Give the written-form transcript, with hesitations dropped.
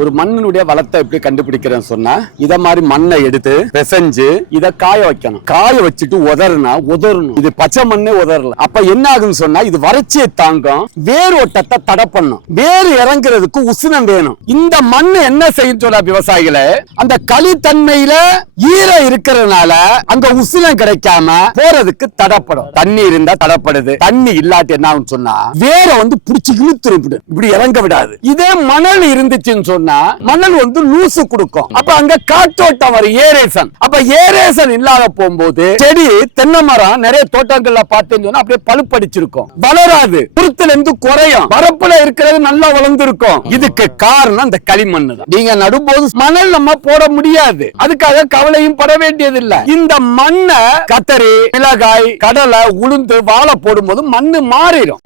ஒரு மண்ணினுடைய வளத்தை எப்படி கண்டுபிடிக்கிறேன்னு சொன்னா, இத மாதிரி மண்ணை எடுத்து பிசைஞ்சு இத காய வைக்கணும். காய வச்சுட்டு உதறணும். இது பச்சை மண்ணே உதறல. அப்ப என்ன ஆகுன்னு சொன்னா, இது வறட்சியை தாங்கும், வேர் ஓட்டத்தை தடை பண்ணும். வேர் இறங்குறதுக்கு உஷ்ணம் வேணும். இந்த மண் என்ன செய்யும் சொல்ல விவசாயிகளை, அந்த களித்தன்மையில ஈரம் இருக்கிறதுனால அங்க உஷ்ணம் கிடைக்காம போறதுக்கு தடைப்படும். தண்ணி இருந்தா தடைப்படுது, தண்ணி இல்லாட்டி என்ன ஆகும் சொன்னா வேற புடிச்சு இழுத்து இப்படி இறங்க விடாது. இதே மணல் இருந்துச்சுன்னு சொன்னா மணல் லூசு கொடுக்கும். அப்ப அங்க காற்றோட்டம் வரும், ஏரேசன். அப்ப ஏரேசன் இல்லாத போகும்போது செடி, தென்னை மரம் நிறைய தோட்டங்கள்ல பார்த்தேன்னு சொன்னா அப்படியே பழுப்படிச்சிருக்கும், வளராது, குருத்துல இருந்து குறையும், வரப்புல இருக்கிறது நல்லா வளர்ந்துருக்கும். இதுக்கு காரணம் இந்த களிமண் தான். நீங்க நடும்போது மணல் நம்ம போட முடியாது, அதுக்காக கவலையும் பட வேண்டியதில்லை. இந்த மண்ணை கத்தரி, மிளகாய், கடலை, உளுந்து, வாழை போடும்போது மண்ணு மாறிடும்.